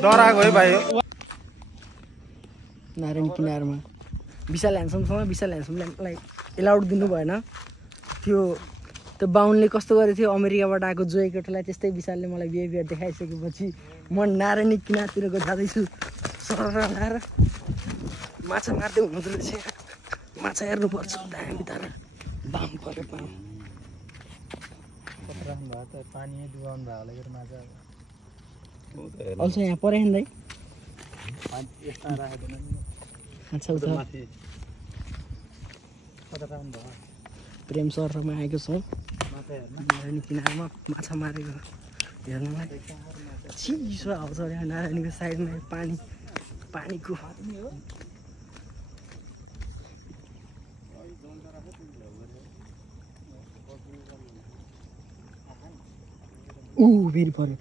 डराएको है भाइ नारायण किनारमा विशाल ह्यान्डसमसँग विशाल ह्यान्डसमलाई एलाउड दिनु भएन त्यो बाहुनले कस्तो गरेको थियो अमेरिकाबाट आएको जो केटालाई त्यस्तै विशालले मलाई बिहेभियर देखाइसकेपछि म नारायणी किनारतिरको जाँदैछु सरर लाएर माछा मार्दै हुनुहुँदो रहेछ माछा हेर्नुपर्छ दामी तर बाम पऱ्यो बाम पानी डुबाउनु भयो होला यो माछा अल्छ यहाँ परेन्दै यस्ता राखेदैन अच्छा उता प्रेम सरमा आएको छौँ नारायणी किनारमा माछा मारेको हेर्नलाई चिसो आउँछ यहाँ नारायणीको साइडमा पानीको फेरि पऱ्यो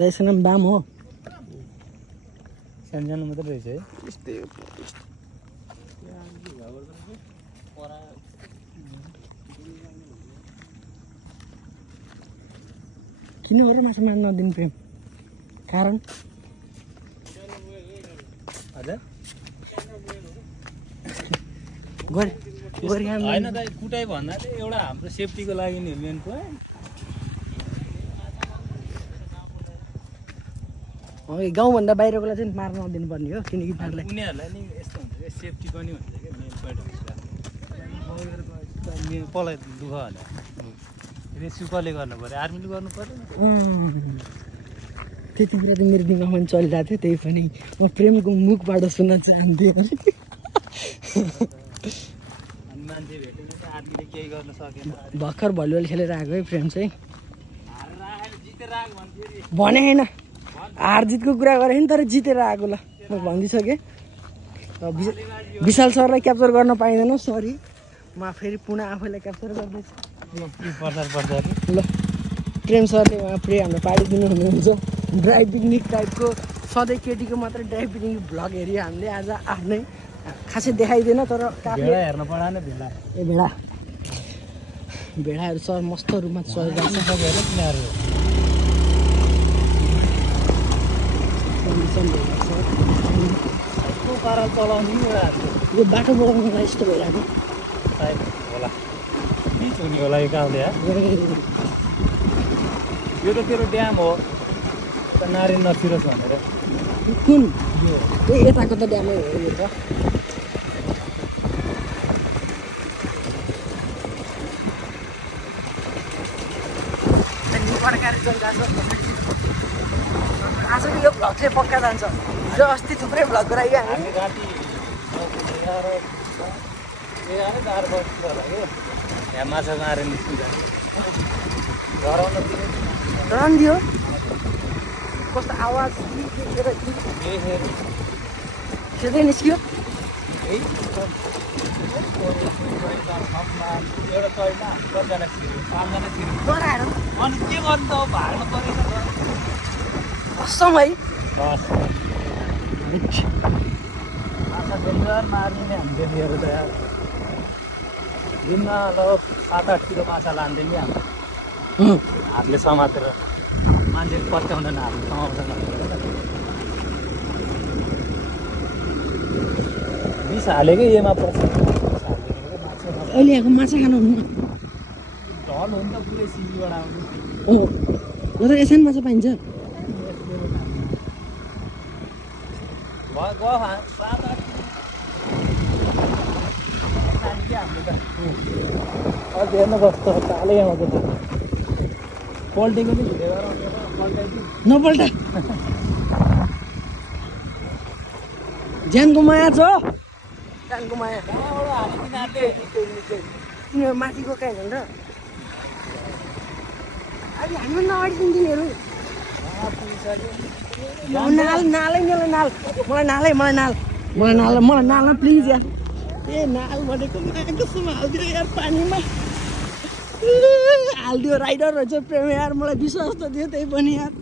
यसको नाम बाम हो सानो सानो मात्रै रहेछ है किन हो र माछा मार्न नदिनु प्रेम कारण होइन दाइ कुटाइ भन्दा चाहिँ एउटा हाम्रो सेफ्टीको लागि नि मेन पोइन्ट गाउँभन्दा बाहिरकोलाई चाहिँ मार्न नदिनु पर्ने हो किनकि उनीहरूलाई नि यस्तो हुन्छ कि सेफ्टी पनि हुन्छ क्या मेन पोइन्ट हुन्छ पलाई दुःख होला रेस्क्यु कसले गर्नु पऱ्यो आर्मीले गर्नु पऱ्यो त्यति बेला त मेरो दिमागमा पनि चलिरहेको थियो त्यही पनि म प्रेमको मुखबाट सुन्न चाहन्थेँ अनि मान्छे भेटेन आर्मीले केही गर्न सकेन भर्खर भलिबल खेलेर आएको है प्रेम चाहिँ भने होइन हार जितको कुरा गरेँ नि तर जितेर आएको ल म भनिदिइसकेँ विशाल सरलाई क्याप्चर गर्न पाइँदैन सरी म फेरि पुनः आफैलाई क्याप्चर गर्दैछु ल प्रेम सरले उहाँ प्रे हाम्रो पारिदिनु हुनुहुन्छ ड्राई पिकनिक टाइपको सधैँ केटीको मात्रै ड्राई पिकनिक भ्लग हेऱ्यो हामीले आज आफ्नै खासै देखाइदिएन तर हेर्न पढाएन भेडा भेडाहरू सर मस्त रूपमा चलिरहेको यो बाटो बनाउनु यस्तो भइरहेको होला बिच हुने होला यो कालले यो त तेरो ड्याम हो नारी नछिरोस् भनेर कुन यो यताको त ड्यामै हो यो त आजको यो भ्लग चाहिँ पक्का जान्छ हिजो अस्ति थुप्रै भ्लग गरायो हामी राति 11 बजी होला कि यहाँ माछा मारेर निस्किन्छ डराउन दियो कस्तो आवाज सिधै निस्कियो अनि के गर्नु त भाग्नु परेन कसम है माछा डेलिभर मार्ने नै हामीले लिएर त यार दिनमा लगभग 7-8 किलो माछा लान्थ्यो नि हाम्रो हातले समातेर मान्छे पत्याउँदैन हातले समाउँदैन विष हालेकै एमा पर्छ अहिले यहाँको माछा खानुहुन्न ढल हो नि त पुरै सिजीबाट आउने म त यसै माछा पाइन्छ हेर्नु कस्तो कालै आउँछ पल्टेको नि नपल्टा ज्यानको माया छ ज्यानको माया तिनीहरू माथिको कहाँ हेर्नु र अहिले हाम्रो नअगाडि तिनीहरू नाल नालै मलाई नाल मलाई नालै मलाई नाल मलाई नाल मलाई नाल प्लिज यार ए नाल भनेको कस्तो हालिदियो यार पानीमा हालिदियो राइडर रहेछ प्रेम यार मलाई विश्वास त थियो त्यही पनि यार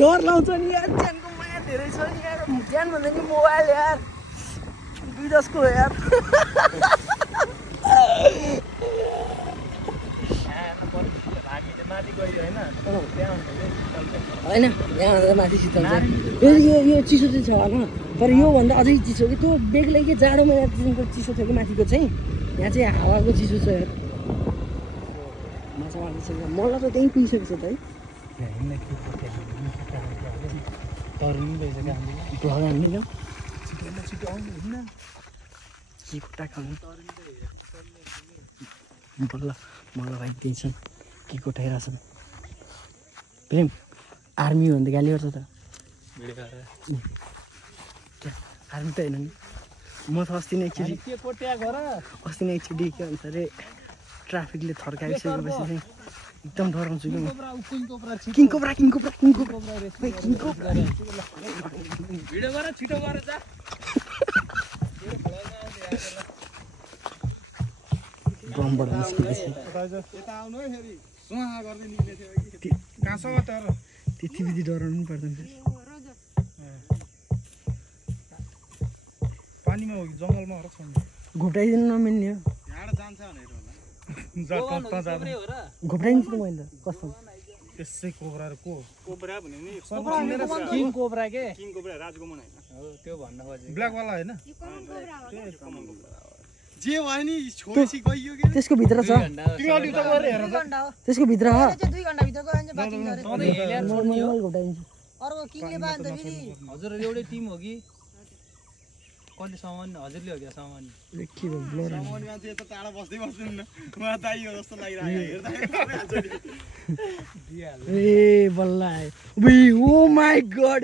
डर लाउँछ नि यार ज्यानको माया धेरै छ नि यार ज्यान भन्दा नि मोबाइल यार बिजसको यार होइन यहाँ त माथि शीतल छ यो चिसो चाहिँ छ होइन तर योभन्दा अझै चिसो कि त्यो बेग्लै कि जाडोमा यहाँ चिसो थियो कि माथिको चाहिँ यहाँ चाहिँ हावाको चिसो छ यार माछा मारिसक्यो मलाई त त्यहीँ पुगिसकेको छ त है के खुट्टा खानु बल्ल मलाई भाइ दिन्छन् के कोठाइरहेछन् प्रेम आर्मी हो भने त गाली गर्छ त आर्मी त होइन नि म त अस्ति नै एकचोटि के भन्छ अरे ट्राफिकले थर्काइसकेपछि चाहिँ एकदम डराउँछु कि म किङ कोब्रा गमबाट निस्केपछि त्यति बिधि डराउनु पनि पर्दैन पानीमा हो कि जङ्गलमा हो घोप्टाइदिनु नमिल्ने हो घोप्टाइदिन्छु त मैले त कस्तो त्यसै कोब्रा र कोब्रा भने नि किङ कोब्रा के किङ कोब्रा राजकमल हैन हो त्यो भन्न खोजेको ब्ल्याक वाला हैन जे भयो नि छोडेसी गइयो के त्यसको भित्र छ तिमीले त गरेर हेर त त्यसको भित्र हो 2 घण्टा भित्र गयो भने बाँकी गरे नर्मल घोप्टाइदिन्छु अर्को किङले बाँध त फेरि हजुर एउटै टिम हो कि कति सामान हजुरले हो क्या सामान के भयो ब्लर सामान मान्छे त टाढा बस्दै बस्दैन न उहाँ दाइ हो जस्तो लागिरहेको हेर्दा ए बल्ल आयो वी ओ माय गॉड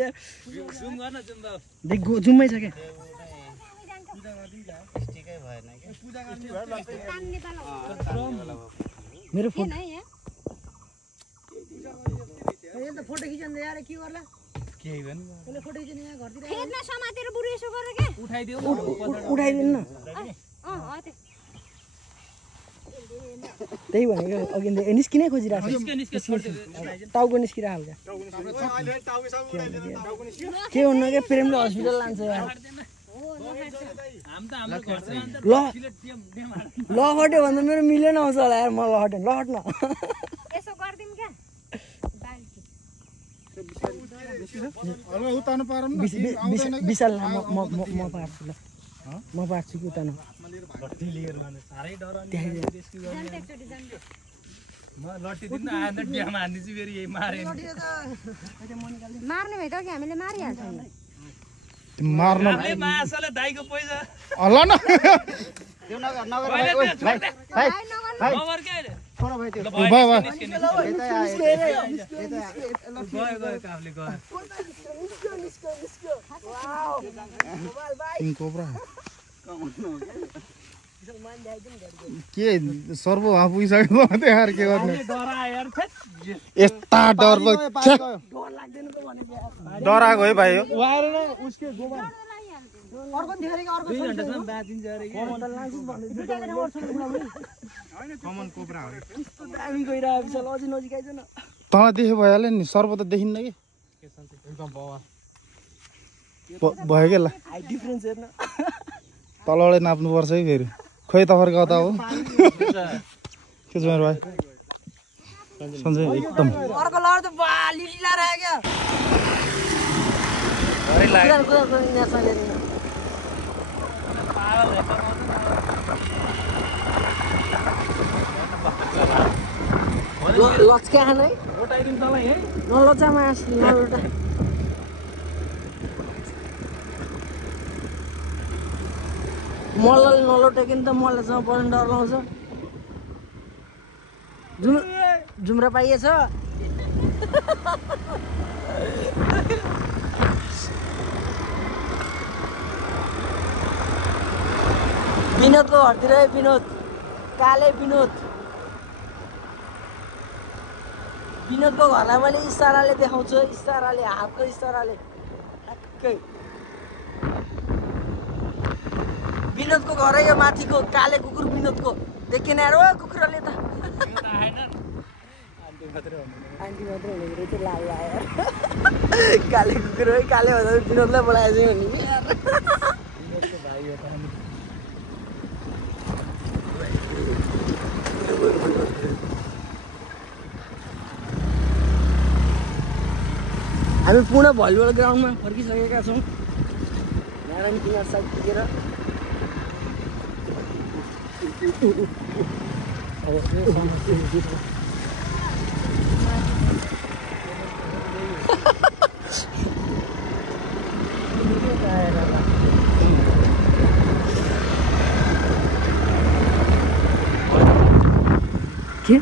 जुम गर्न जुम बाबु देख जुमै छ क्या मेरो फोन यो त फोटो खिच्न यार के गर्ला केही भएन यसले फोटो खिच्न यहाँ घरतिर फेदमा समातेर बुढो यसो गरेर के उठाइदियो उठाइदिनु न त्यही भनेको अघि निस्किनै खोजिरहेको टाउको निस्किरहेको के हुन्न क्या प्रेमले हस्पिटल लान्छ यार लहट्यो भन्दा मेरो मिलेन आउँछ होला यार म लहट्न यसो गर्दिम क्या हल्का उतार्नु पारम न विशाल म पार्छु ल म पार्छु कि उतार्नु लट्टी लिएर साह्रै डराउने म लट्टी दिन आएर बिहामा हान्दिन्छु फेरि यही मारे मार्ने भए त कि हामीले मारिहाल्छौँ नि मार्न मासले दाइको पैसा हल्ल न के सर्व पुगिसक्यो यार के गर्ने यस्ता डर डराएको है भाइ अर्को देखेको अर्को 2 घण्टासम्म बाँचिन्छ अरे कमन कोब्रा हो दामी गइरहेको विशाल अझै नजिक आइज न तल देखे भइहाल्यो नि सर्व त देखिन्न कि भयो के ल हाइट डिफरेन्स हेर्न तलबाट नाप्नुपर्छ है फेरि खोइ त फर्क त हो के छ मेरो भाइ सन्जय एकदम अर्को लड त बाली लिला रह्यो लचका खान है नलचामा नलटा मल्लले नलटेकिन त मल्लसँग पर्ने डर लाउँछ जुम्रा पाइएछ विनोदको घरतिर विनोद काले विनोदको घरलाई मैले इसाराले देखाउँछु इसाराले हातको इसाराले ठ्याक्कै विनोदको घर यो माथिको काले कुकुर विनोदको देखेन यार ओ कुकुरले त आन्टी मात्रै हुने रहेछ लाल यार काले कुकुर है काले भन्दा विनोदलाई बोलाएछ भने यार हामी पुनः भलिबल ग्राउन्डमा फर्किसकेका छौँ नारायण किनार साइड पुगेर के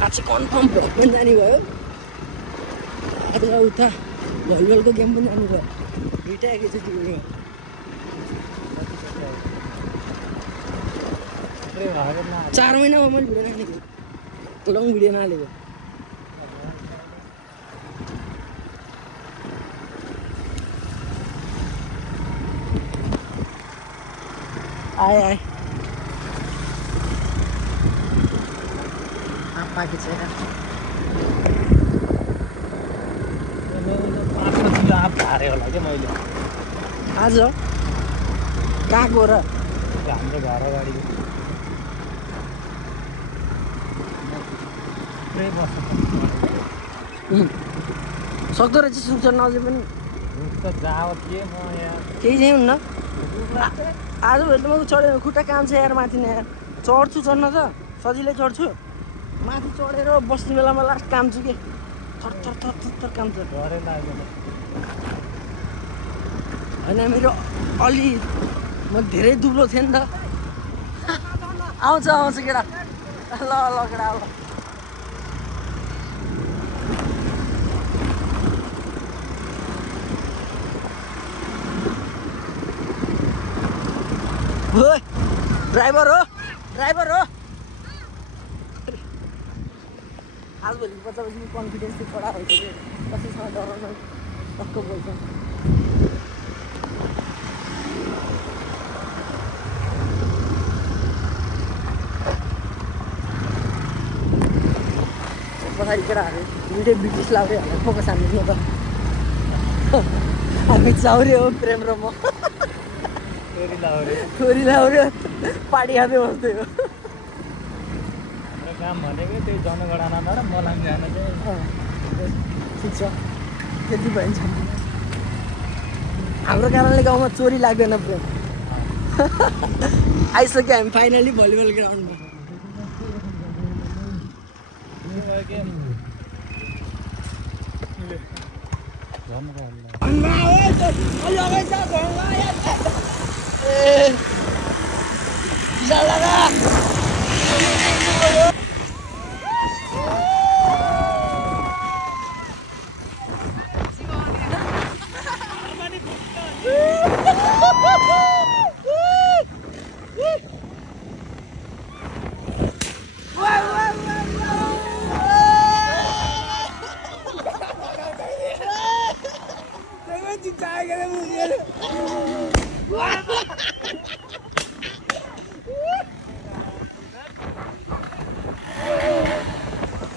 आज कन्फर्म भ्लग पनि जाने भयो आज उता भलिबलको गेम पनि जानु भयो दुइटै एकैचोटि हुने 4 महिनामा मैले भिडियो नहालेको लङ भिडियो नहालेको आए पाके छ आज कहाँको र हाम्रो घर अगाडिको सक्दो रहेछ सुक्छ नजे पनि केही चाहिँ हुन्न आज भोलि म चढेर खुट्टा काम छ यार माथि नै यार चढ्छु चढ्न त सजिलै चढ्छु माथि चढेर बस्ने बेलामा लास्ट काम छु के थर थर थर थर थर काम छ होइन मेरो अलि म धेरै दुब्लो थिएँ नि त आउँछ आउँछ केटा ल ल केटा ल ड्राइभर हो आज भोलि बच्चापछि कन्फिडेन्स चाहिँ कडा हुन्छ कि कसैसँग डराउन टक्क बोल्छ पछाडि केटाहरू दुइटै ब्रिटिस लाउरे हाल्ने फोकस हान्नु त हामी चाउरे हो प्रेम र म छोरी लाउरे पार्टी खाँदै बस्दै हो काम भनेको त्यही जनगणना र मलाङ जान चाहिँ ठिक छ त्यति भइन्छ हाम्रो कारणले गाउँमा चोरी लाग्दैन प्रेम आइसक्यो हामी फाइनली भलिबल ग्राउन्डमा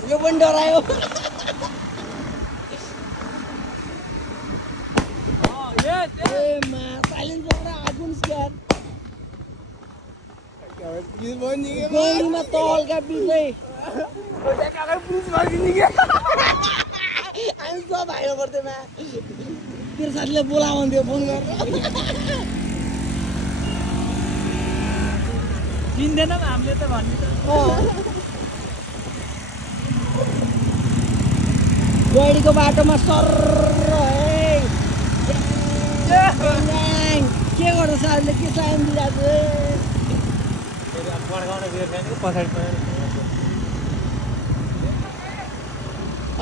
यो पनि डरायो गोलीमा तलका बिचै हामी सब भाइरो पर्थ्यो मा तेरो साथीले बोलाउँथ्यो फोन गरेर चिन्दैन हामीले त भन्ने त गडीको बाटोमा सर के गर्छ सरले के साइन दिइरहेको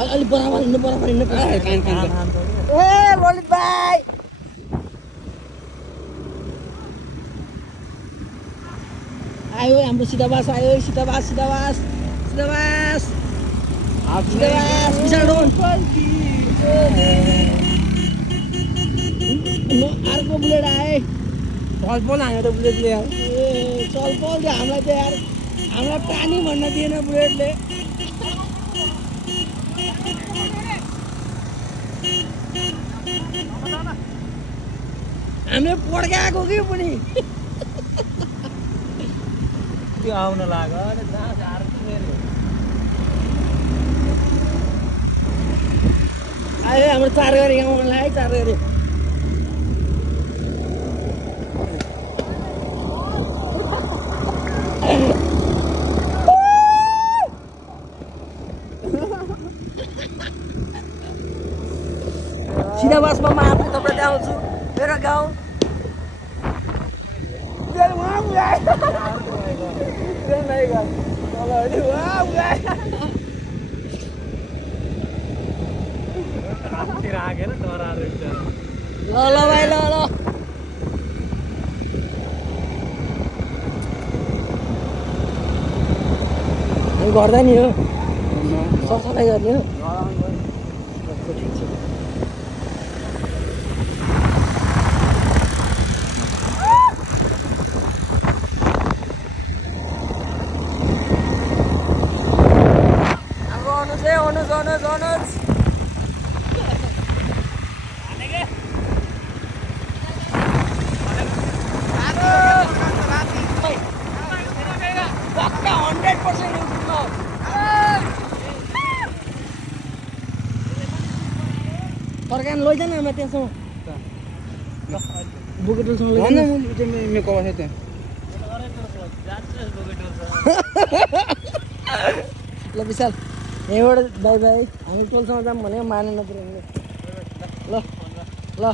अलि बराबर हिँड्नु ए ललित भाइ आयो हाम्रो सिधाबास आयो सिधाबास सिधाबास सिधाबास सिधाबास विशाल डोन अर्को बुलेट आए चलपल हान्यो त बुलेटले यार ए चलपल हामीलाई त यार हामीलाई पानी भन्न दिएन बुलेटले हामीले पड्काएको कि पनि त्यो आउन लाग्यो अरे जहाँ अर्को फेरि आयो हाम्रो 4 गरी गाउँमा लाग्यो 4 गरी सिधाबासमा म आफू तपाईँलाई आउँछु मेरो गाउँ हाततिर हाकेर डराएर ल ल भाइ ल ल हामी गर्दा नि हो सरसफाइ गर्ने हो ठिक छ अनुज पक्का 100% फर्कान लैजान आमा त्यहाँसम्म बोकेटोलसम्म लैजान ल विशाल यहीँबाट बाई बाई हामी टोलसम्म जाऊँ भनेको मानेन पुऱ्याउनु ल ल